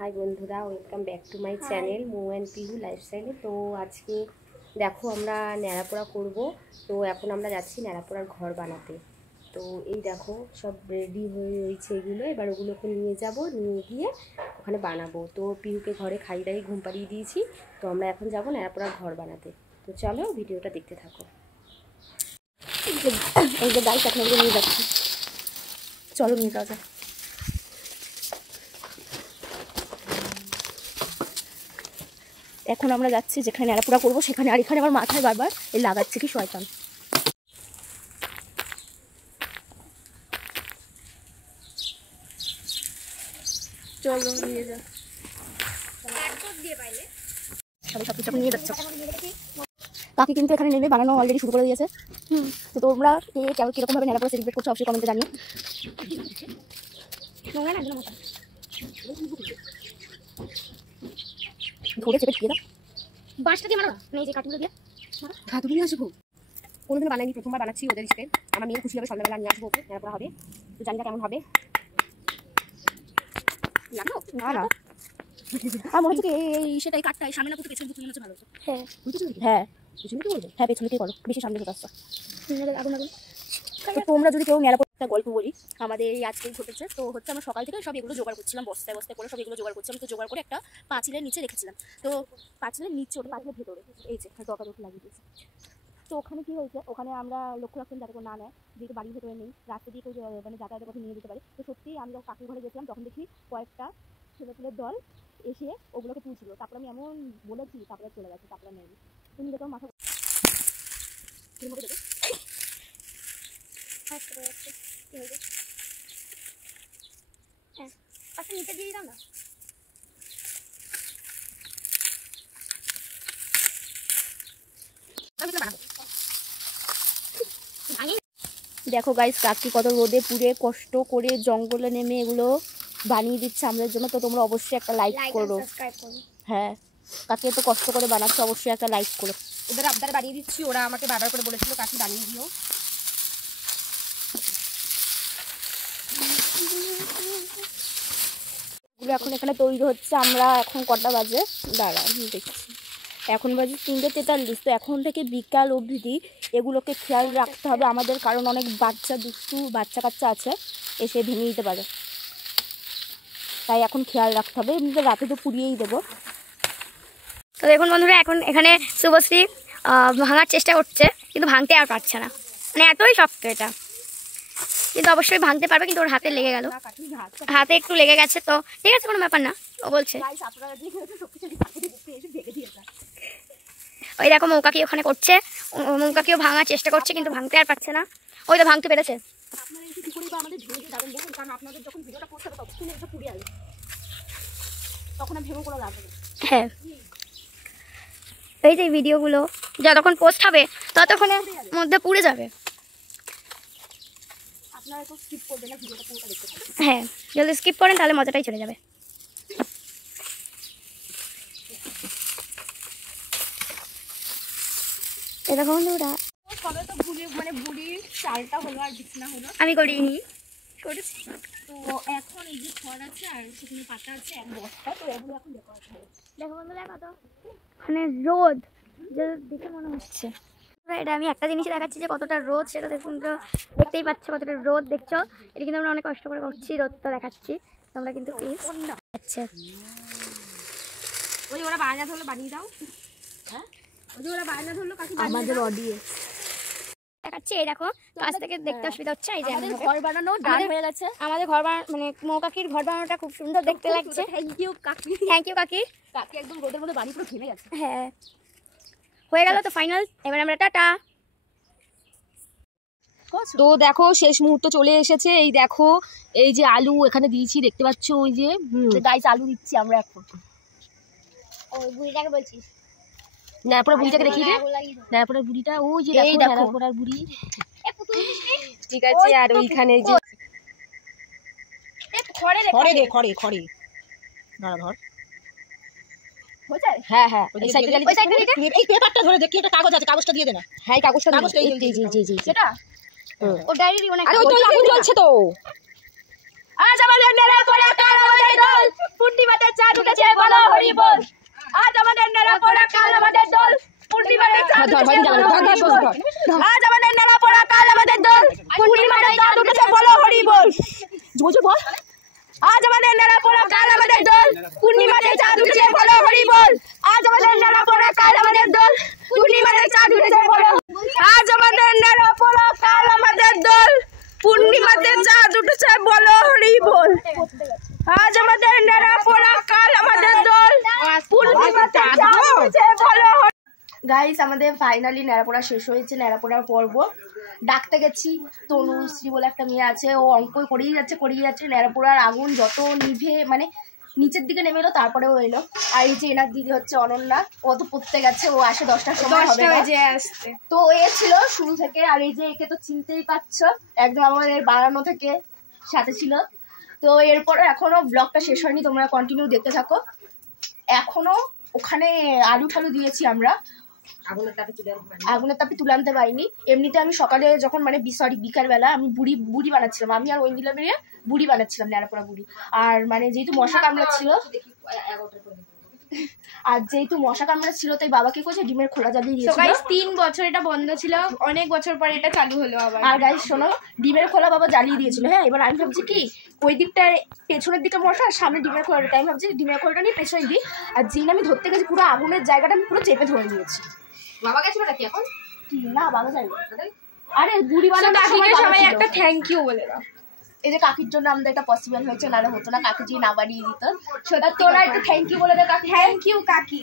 High বন্ধুরা, welcome back to my channel Mou and Pihu লাইফস্টাইলে। তো আজকে দেখো আমরা ন্যাড়াপোড়া করব। তো এখন আমরা যাচ্ছি ন্যাড়াপোড়ার ঘর বানাতে। তো এই দেখো সব রেডি হয়ে রয়েছে এগুলো, এবার ওগুলোকে নিয়ে যাব, নিয়ে গিয়ে ওখানে বানাবো। তো পিহুকে ঘরে খাই দাই ঘুম পাড়িয়ে দিয়েছি। তো আমরা এখন যাব ন্যাড়াপোড়ার ঘর বানাতে। তো চলো ভিডিওটা দেখতে থাকো। এই যে গাইস এখন নিয়ে যাচ্ছি, চলো নিয়ে যাওয়া যায়। এখন আমরা যাচ্ছি যেখানে ন্যাড়াপোড়া করবো সেখানে, আর এখানে আমার মাথায় বারবার এই লাগাচ্ছে কি শয়তান। চলো নিয়ে যা, সব নিয়ে যাচ্ছে। কাকি কিন্তু এখানে নেমে বানানো অলরেডি শুরু করে দিয়েছে। তো তোমরা কিরকম ভাবে ন্যাড়াপোড়া সেলিব্রেট করছো অবশ্যই কমেন্টে জানিও। ধরে চেপে দিয়ে দাও, বাঁশটা দিয়ে মারো না, এই যে কাঠগুলো দিয়ে হাতুড়ি নিয়ে আসবো। কোনোদিন বানাইনি, প্রথমবার বানাচ্ছি ওদের ইস্টে। আমার মেয়ের খুশি হবে, সন্ধ্যাবেলা নিয়ে আসবো ওকে, ন্যাড়াপোড়া হবে। তো জানি না কেমন হবে। না না আমার মনে হচ্ছে সেটাই কাঠটাই সামনে না করতে পেছনে মনে হচ্ছে ভালো হতো। হ্যাঁ হ্যাঁ পেছনে কি করবো, হ্যাঁ পেছনে কি করো, বেশি সামনে হতে আসতো আগুন আগুন। তো তোমরা যদি কেউ ন্যাড়াপোড়া একটা গল্প বলি, আমাদের এই আজকেই ঘটেছে। তো হচ্ছে আমরা সকাল থেকে সব এগুলো জোগাড় করছিলাম, বস্তায় বস্তায় করে সব এগুলো জোগাড় করছিলাম। তো জোগাড় করে একটা পাঁচিলের নিচে রেখেছিলাম। তো পাঁচিলের নিচে ওটা পাঁচিলের ভেতরে এই যে দরকার লাগিয়ে দিয়েছি। তো ওখানে কি হয়েছে, ওখানে আমরা লক্ষ্য রাখতাম যাতে কেউ না নেয়, যেহেতু বাড়ির ভেতরে নেই, রাস্তা দিয়ে কেউ মানে যাতায়াতের পথে নিয়ে যেতে পারে। তো সত্যি আমি যখন কাকুর ঘরে গেছিলাম তখন দেখি কয়েকটা ছেলেপুলের দল এসে ওগুলোকে তুলছিল। তারপর আমি এমন বলেছি, তারপরে চলে গেছে, তারপরে নেই। তুমি দেখো মাথা আচ্ছা নিচে দিয়ে দাও না। দেখো গাইস কাকি কত রোদে পুড়ে কষ্ট করে জঙ্গলে নেমে এগুলো বানিয়ে দিচ্ছে আমাদের জন্য। তো তোমরা অবশ্যই একটা লাইক করো। হ্যাঁ কাকি এত কষ্ট করে বানাচ্ছে, অবশ্যই একটা লাইক করো। ওদের আবদারে বানিয়ে দিচ্ছি, ওরা আমাকে বারবার করে বলেছিল কাকি বানিয়ে দিও। এগুলো এখন এখানে তৈরি হচ্ছে। আমরা এখন কটা বাজে দাঁড়া দেখছি, এখন বাজে 3:43। তো এখন থেকে বিকাল অবধি এগুলোকে খেয়াল রাখতে হবে আমাদের, কারণ অনেক দুষ্টু বাচ্চা কাচ্চা আছে, এসে ভেঙে দিতে পারে। তাই এখন খেয়াল রাখতে হবে, এমনিতে রাতে তো পুড়িয়েই দেবো। তো দেখুন বন্ধুরা, এখন এখানে শুভশ্রী ভাঙার চেষ্টা করছে, কিন্তু ভাঙতে আর পারছে না, মানে এতই শক্ত এটা। কিন্তু অবশ্যই ভাঙতে পারবে, কিন্তু ওর হাতে লেগে গেল, হাতে একটু লেগে গেছে। তো ঠিক আছে, কোনো ব্যাপার না, ও বলছে। ওই দেখো মৌকাকি ওখানে করছে, মৌকাকিও ভাঙার চেষ্টা করছে, কিন্তু ভাঙতে আর পারছে না। ওই তো ভাঙতে পেরেছে। হ্যাঁ এই যে ভিডিওগুলো যতক্ষণ পোস্ট হবে ততক্ষণের মধ্যে পুড়ে যাবে। হ্যাঁ যদি স্কিপ করেন তাহলে মজাটাই চলে যাবে। দেখো বন্ধুরা, আমি করিনি, করেছি। তো এখন এই যে খড় আছে আর সেখানে পাতা আছে এক বস্তা, তো এগুলো এখন ডেকোরেট হবে। দেখো বন্ধুরা কত মানে রোদ, যে দেখে মনে হচ্ছে। এটা আমি একটা জিনিস দেখাচ্ছি যে কতটা রোদ, সেটা দেখুন, তো দেখতেই পাচ্ছ কতটা রোদ দেখছো। এটা কিন্তু আমরা অনেক কষ্ট করে করছি, রোদটা দেখাচ্ছি তোমরা কিন্তু প্লিজ। আচ্ছা ওই ওরা বায়না ধরলো বানিয়ে দাও, হ্যাঁ ওই ওরা বায়না ধরলো কাকি আমাদের অডিয়েন্স দেখাচ্ছি। এই দেখো কাছ থেকে দেখতে অসুবিধা হচ্ছে। এই যে আমাদের ঘর বানানো ডান হয়ে গেছে, আমাদের ঘর মানে মৌকাকির ঘর বানানোটা খুব সুন্দর দেখতে লাগছে। থ্যাংক ইউ কাকি, থ্যাংক ইউ কাকি। কাকি একদম রোদের মধ্যে বাড়ি পুরো ঘেমে গেছে। হ্যাঁ হয়ে গেল তো ফাইনাল, এবার আমরা টাটা। তো দেখো শেষ মুহূর্ত চলে এসেছে। এই দেখো এই যে আলু এখানে দিয়েছি দেখতে পাচ্ছ, ওই যে গাইস আলু দিচ্ছি আমরা এখন। ওই বুড়িটাকে বলছিস? নারপোড়া বুড়িটাকে দেখি রে, নারপোড়ার বুড়িটা ওই যে দেখো, নারপোড়ার বুড়ি। ঠিক আছে, আর ওইখানে যে খড়ে দে, খড়ে খড়ে দাঁড়া ধর। হ্যাঁ হ্যাঁ ওই সাইডে গেলি, ওই সাইডে এই পেপারটা ধরে দেখি, একটা কাগজ আছে, কাগজটা দিয়ে দে না। হ্যাঁ কাগজটা এই জি সেটা ও ডায়েরি দিব না। আরে ওই তো আগুন জ্বলছে তো। আজ আমাদের নেড়াপোড়া কার আমাদের দল, পুন্ডি মাথার চাঁদ হরি বল। আজ আমাদের নেড়াপোড়া কাল আমাদের দল, পূর্ণিমাতে চাঁদ উঠেছে। আজ আমাদের নেড়াপোড়া কাল আমাদের দল, পূর্ণিমাতে চাঁদ উঠেছে বলো হরি বল। জোরে বল। আজ আমাদের নেড়াপোড়া কাল আমাদের দল, পূর্ণিমাতে চাঁদ উঠেছে বলো হরি বল। আজ আমাদের নেড়াপোড়া কাল আমাদের দল, পূর্ণিমাতে চাঁদ উঠেছে বলো। আজ আমাদের নেড়াপোড়া কাল আমাদের দল, পূর্ণিমাতে চাঁদ উঠেছে বলো হরি বল। আজ আমাদের নেড়াপোড়া কাল আমাদের দল, পূর্ণিমাতে চাঁদ উঠেছে বলো। গাইস আমাদের ফাইনালি নেড়াপোড়া শেষ হয়েছে, নেড়াপোড়ার পর্ব। ডাকতে গেছি, তনুশ্রী বলে একটা মেয়ে আছে, ও অঙ্ক করেই যাচ্ছে। নেড়াপোড়ার আগুন যত নিভে মানে নিচের দিকে নেমে এলো তারপরেও এলো। আর এই যে এনার দিদি হচ্ছে অনন্যা, ও তো পড়তে গেছে, ও আসে 10টার সময় হবে না। তো এ ছিল শুরু থেকে। আর এই যে একে তো চিনতেই পারছো, একদম আমাদের বানানো থেকে সাথে ছিল। তো এরপরে এখনো ব্লগটা শেষ হয়নি, তোমরা কন্টিনিউ দেখতে থাকো। এখনো ওখানে আলু ঠালু দিয়েছি আমরা, আগুনের তাপে তুলে আনতে পারিনি। এমনিতে আমি সকালে যখন মানে বিকালবেলা আমি বুড়ি বানাচ্ছিলাম, আমি আর ঐন্দিলা মিলে বুড়ি বানাচ্ছিলাম, নেড়াপোড়া বুড়ি। আর মানে যেহেতু মশা কামড়াচ্ছিল তাই বাবাকে কইছে ডিমের খোলা জ্বালিয়ে দিয়েছিল। 3 বছর এটা বন্ধ ছিল, অনেক বছর পরে এটা চালু হলো আবার। আর গাইস শোনো, ডিমের খোলা বাবা জ্বালিয়ে দিয়েছিল। হ্যাঁ, এবার আমি ভাবছি কি ওই দিকটায় পেছনের দিকে মশা আর সামনে ডিমের খোলাটা, আমি ভাবছি ডিমের খোলাটা নিয়ে পেছনে দিই। আর যেই আমি ধরতে গেছি পুরো আগুনের জায়গাটা আমি পুরো চেপে ধরে নিয়েছি। বাবা গেছিল নাকি এখন? কি না বাবা যাই, আরে বুড়ি বানানোর সময় সবাই একটা থ্যাংক ইউ বলে দাও। এই যে কাকির জন্য আমাদের এটা পসিবল হয়েছে, নাহলে হতো না। কাকি যদি না বাড়িয়ে দিত। সেটা তোরা একটু থ্যাংক ইউ বলে দে কাকি। থ্যাংক ইউ কাকি।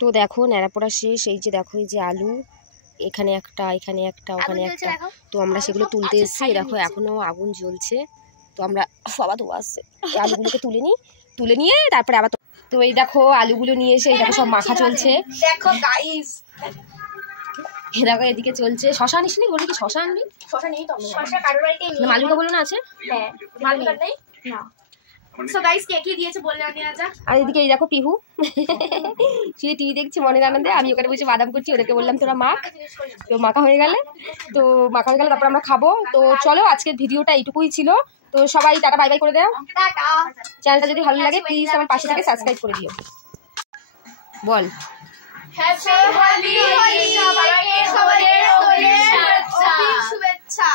তো দেখো নেড়াপোড়া শেষ। এই যে দেখো, এই যে আলু, এখানে একটা ওখানে একটা। তো আমরা সেগুলো তুলতে এসেছি। দেখো এখনো আগুন জ্বলছে। তো আমরা বাবা তো আসছে, এই আলুগুলোকে তুলে নিয়ে তারপরে আবার তো এই দেখো আলুগুলো নিয়ে এসে এই দেখো সব মাখা চলছে। দেখো গাইস, দেখো এদিকে চলছে। শশা আনিস নি? বলি কি শশা আনবি? শশা নেই তো, শশা কারোর বাড়িতে নেই। মালুকা বলো না আছে? হ্যাঁ, মালুকা নেই না। সো গাইস কে কি দিয়েছে বললে আনিয়া যা। আর এদিকে এই দেখো পিহু সে টিভি দেখছি মনের আনন্দে। আমি ওখানে বসে বাদাম করছি, ওদেরকে বললাম তোরা মাখ। তো মাখা হয়ে গেলে তারপর আমরা খাবো। তো চলো আজকের ভিডিওটা এইটুকুই ছিল। তো সবাই টাটা বাই বাই করে দাও। টাটা। চ্যানেলটা যদি ভালো লাগে প্লিজ আমার পাশে থেকে সাবস্ক্রাইব করে দিও। বল হ্যাপি হোলি, সবাইকে হোলির শুভেচ্ছা।